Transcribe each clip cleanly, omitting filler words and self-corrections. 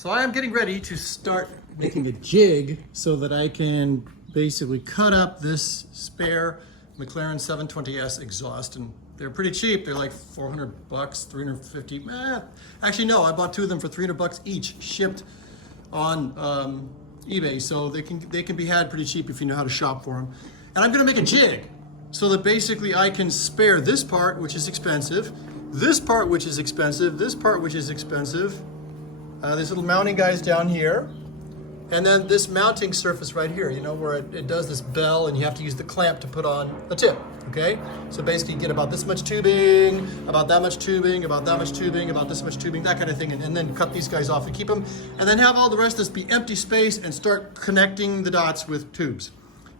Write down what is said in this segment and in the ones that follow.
So I am getting ready to start making a jig so that I can basically cut up this spare Mclaren 720S exhaust, and they're pretty cheap. They're like 400 bucks, 350. Actually, no, I bought two of them for 300 bucks each, shipped on eBay. So they can be had pretty cheap if you know how to shop for them. And I'm gonna make a jig so that basically I can spare this part, which is expensive, this part, which is expensive, this part, which is expensive, these little mounting guys down here, and then this mounting surface right here, you know, where it does this bell and you have to use the clamp to put on the tip, okay? So basically you get about this much tubing, about that much tubing, about that much tubing, about this much tubing, that kind of thing, and then cut these guys off and keep them, and then have all the rest of this be empty space and start connecting the dots with tubes.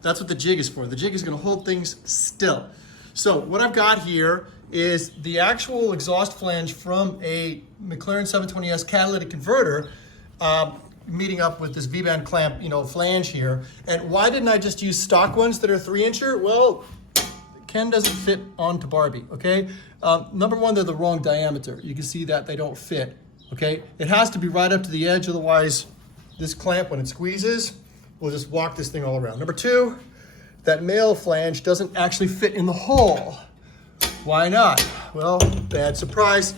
That's what the jig is for. The jig is gonna hold things still. So what I've got here is the actual exhaust flange from a Mclaren 720S catalytic converter, meeting up with this V-band clamp, you know, flange here. And why didn't I just use stock ones that are 3-incher? Well, Ken doesn't fit onto Barbie, okay? Number one, they're the wrong diameter. You can see that they don't fit, okay? It has to be right up to the edge, otherwise this clamp, when it squeezes, will just walk this thing all around. Number two, that male flange doesn't actually fit in the hole. Why not? Well, bad surprise.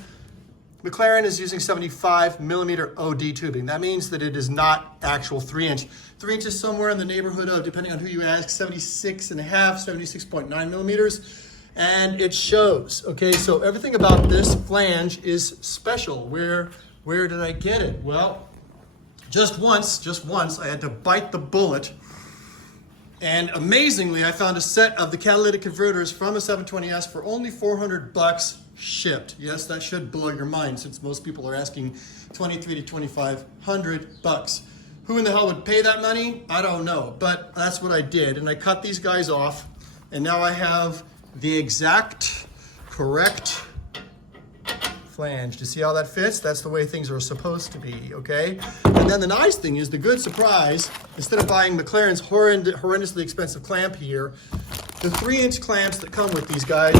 Mclaren is using 75mm OD tubing. That means that it is not actual 3-inch. 3-inch is somewhere in the neighborhood of, depending on who you ask, 76.5, 76.9 millimeters. And it shows, okay? So everything about this flange is special. Where did I get it? Well, just once, I had to bite the bullet. And amazingly, I found a set of the catalytic converters from a 720S for only 400 bucks shipped. Yes, that should blow your mind since most people are asking 23 to 2,500 bucks. Who in the hell would pay that money? I don't know, but that's what I did. And I cut these guys off, and now I have the exact correct flange. Do you see how that fits? That's the way things are supposed to be, okay? And then the nice thing is, the good surprise, instead of buying McLaren's horrendously expensive clamp here, the 3-inch clamps that come with these guys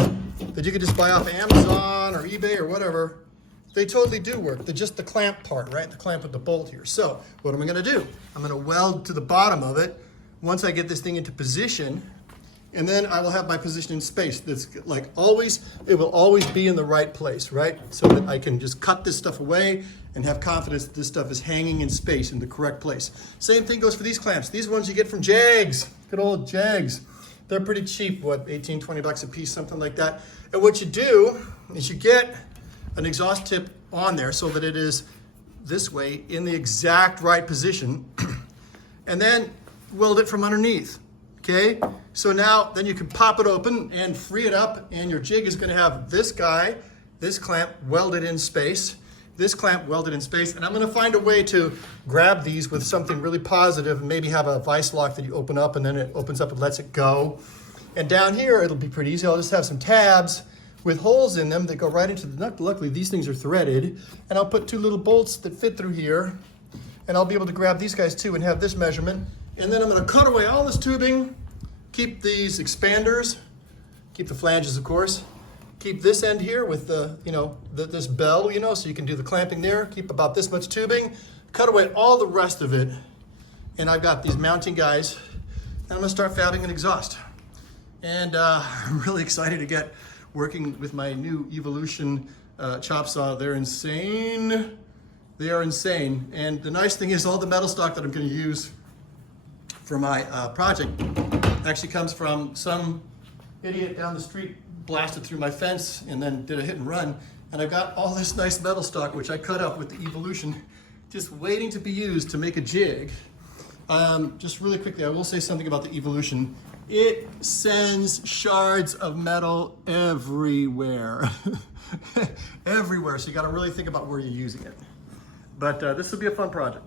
that you could just buy off Amazon or eBay or whatever, they totally do work. They're just the clamp part, right? The clamp with the bolt here. So what am I gonna do? I'm gonna weld to the bottom of it once I get this thing into position, and then I will have my position in space. That's like always, it will always be in the right place, right? So that I can just cut this stuff away and have confidence that this stuff is hanging in space in the correct place. Same thing goes for these clamps. These ones you get from Jags, good old Jags. They're pretty cheap, what, 18, 20 bucks a piece, something like that. And what you do is you get an exhaust tip on there so that it is this way in the exact right position, and then weld it from underneath. Okay, so now then you can pop it open and free it up, and your jig is gonna have this guy, this clamp welded in space, this clamp welded in space, and I'm gonna find a way to grab these with something really positive and maybe have a vise lock that you open up and then it opens up and lets it go. And down here, it'll be pretty easy. I'll just have some tabs with holes in them that go right into the nut. Luckily, these things are threaded, and I'll put two little bolts that fit through here, and I'll be able to grab these guys too and have this measurement. And then I'm gonna cut away all this tubing, keep these expanders, keep the flanges, of course, keep this end here with the, you know, this bell, you know, so you can do the clamping there, keep about this much tubing, cut away all the rest of it, and I've got these mounting guys, and I'm gonna start fabbing an exhaust. And I'm really excited to get working with my new Evolution chop saw. They're insane. They are insane. And the nice thing is all the metal stock that I'm gonna use for my project actually comes from some idiot down the street blasted through my fence and then did a hit and run. And I've got all this nice metal stock, which I cut up with the Evolution, just waiting to be used to make a jig. Just really quickly, I will say something about the Evolution. It sends shards of metal everywhere. Everywhere, so you gotta really think about where you're using it. But this will be a fun project.